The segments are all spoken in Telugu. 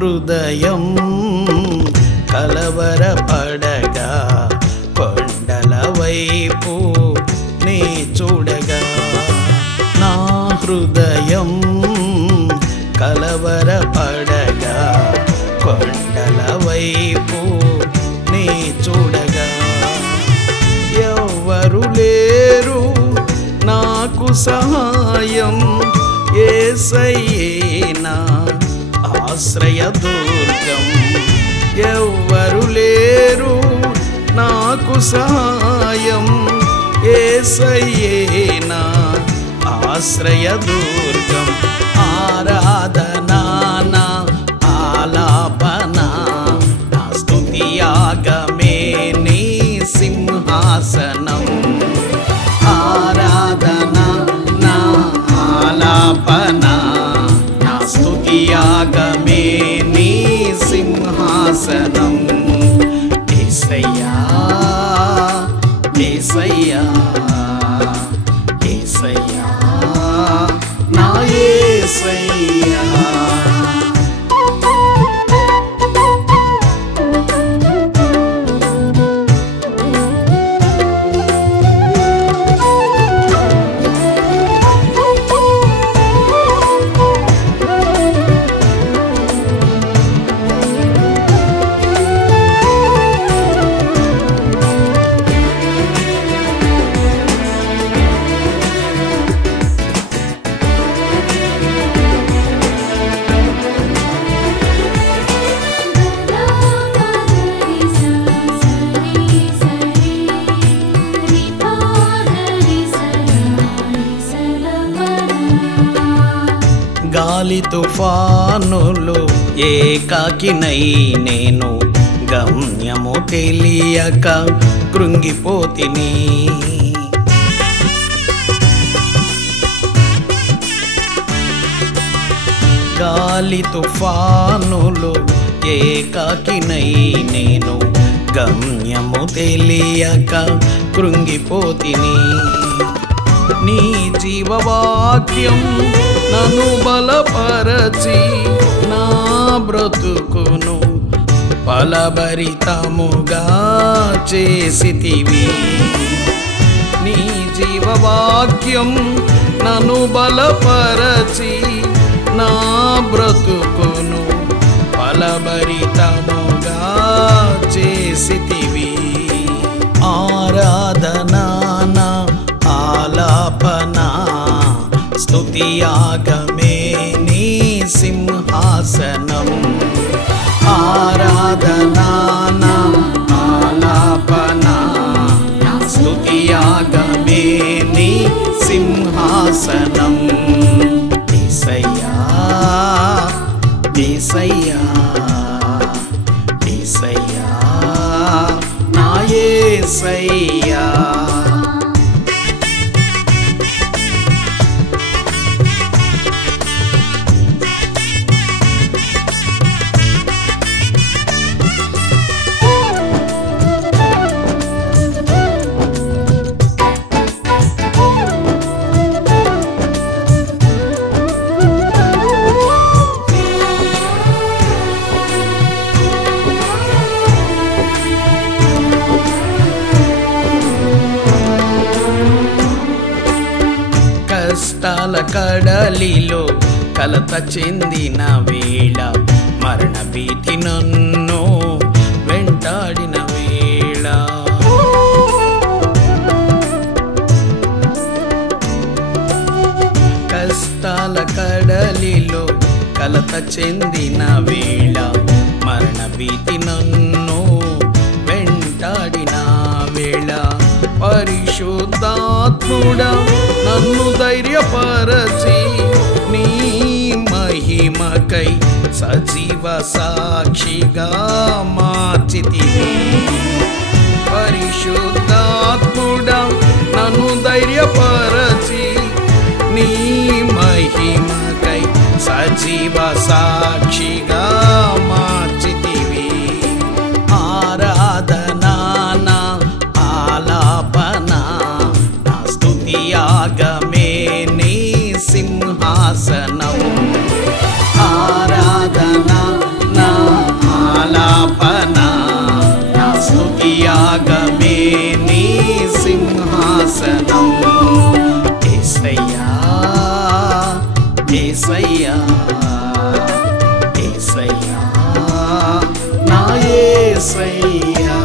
హృదయం కలవరపడగా కొండల వైపు నీ చూడగా నా హృదయం కలవరపడగా కొండల వైపు నీ చూడగా ఎవ్వరు లేరు నాకు సహాయం యేసయ్యే నా ఆశ్రయ దుర్గం ఎవ్వరు లేరు నాకు సహాయం యేసయ్యే నా ఆశ్రయ దుర్గం ఆరాధనా నా ఆలాపన నా స్తుతియాగమే నీ సింహాసనం ఆరాధనా నా ఆలాపన నా స్తుతియాగమే నీ సింహాసనం యేసయ్యా యేసయ్యా యేసయ్యా నా యేసయ్యా గాలి తుఫానులు ఏకాకినై నేను గమ్యము తెలియక కృంగిపోతిని గాలి తుఫానులు ఏకాకినై నేను గమ్యము తెలియక కృంగిపోతిని నీ జీవవాక్యం నన్ను బలపరచి నా బ్రతుకును ఫలభరితముగా చేసితివి నీ జీవవాక్యం నన్ను బలపరచి నా బ్రతుకును ఫలభరితముగా చేసితివి ఆరాధనా నా ఆలాపన స్తుతియాగమే నీ సింహాసనం ఆరాధనా నా ఆలాపన స్తుతియాగమే నీ సింహాసనం యేసయ్యా యేసయ్యా యేసయ్యా నా యేసయ్యా కష్టాల కడలిలో కలత చెందిన వేళ మరణ భీతి నన్ను వెంటాడిన వేళ కష్టాల కడలిలో కలత చెందిన వేళ మరణ భీతి నన్ను వెంటాడిన వేళ పరిశుద్ధాత్ముడా నన్ను ధైర్యపరచి నీ మహిమకై సజీవ సాక్షిగా మార్చితివి పరిశుద్ధాత్ముడా నన్ను ధైర్యపరచి నీ మహిమకై సజీవ సాక్షిగా మార్చితివి ఆరాధనా నా ఆలాపన నా స్తుతియాగమే నీ సింహాసనం ఆరాధనా సింహాసనం. యేసయ్యా యేసయ్యా యేసయ్యా నా యేసయ్యా.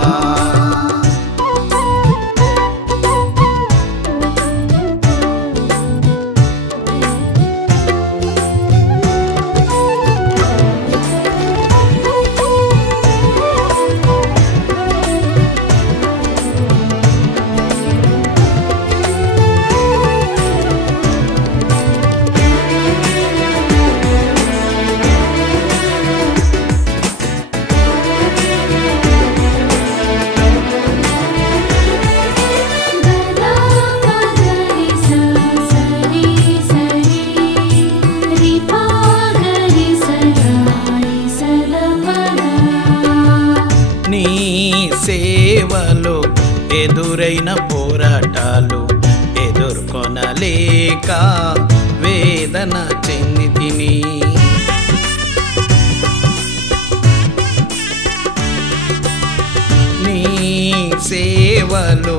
నీ సేవలో ఎదురైన పోరాటాలు ఎదుర్కొనలేక వేదన చెందితిని. నీ సేవలో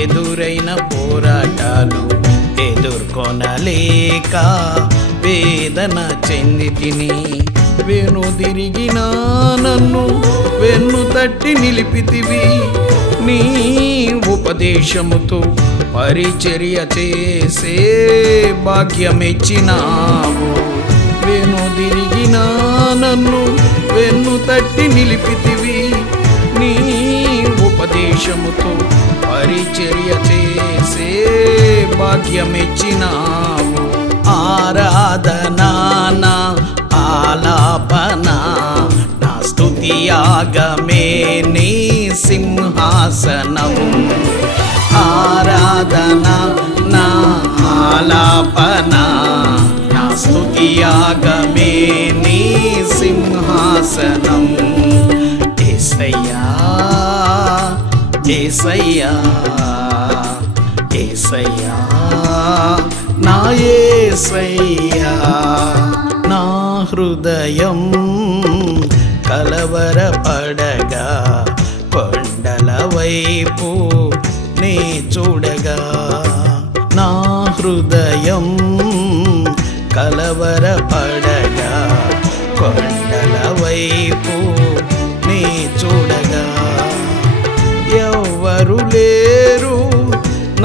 ఎదురైన పోరాటాలు ఎదుర్కొనలేక వేదన చెందితిని. వెనుదిరిగిన నన్ను వెన్ను తట్టి నిలిపితివి. నీ ఉపదేశముతో పరిచర్య చేసే భాగ్యమిచ్చినావు. వెనుదిరిగిన నన్ను వెన్ను తట్టి నిలిపితివి. నీ ఉపదేశముతో పరిచర్య చేసే భాగ్యమిచ్చినావు. ఆరాధనా నా ఆలాపన నా స్తుతియాగమే నీ సింహాసనం. ఆరాధన నా ఆలాపన నా స్తుతియాగమే నీ సింహాసనం. యేసయ్యా యేసయ్యా యేసయ్యా నా యేసయ్యా. నా హృదయం కలవరపడగా కొండల వైపు నే చూడగా. నా హృదయం కలవరపడగా కొండల వైపు నే చూడగా. ఎవ్వరు లేరు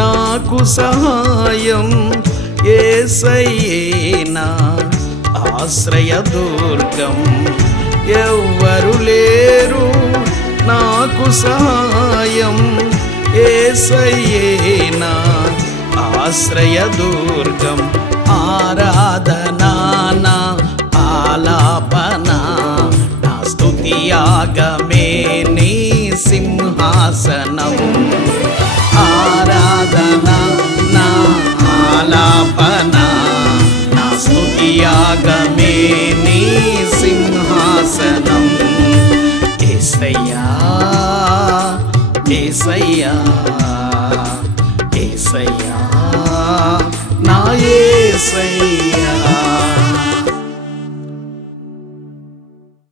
నాకు సహాయం, యేసయ్యే నా ఆశ్రయదుర్గం. ఎవ్వరు లేరు నాకు సహాయం, యేసయ్యే నా ఆశ్రయదుర్గం. ఆరాధనా నా ఆలాపన నా స్తుతియాగమే నీ సింహాసనం. ఆరాధనా నా ఆలాపన నా స్తుతియాగమే నీ సింహాసనం. యేసయ్యా యేసయ్యా యేసయ్యా నా యేసయ్యా.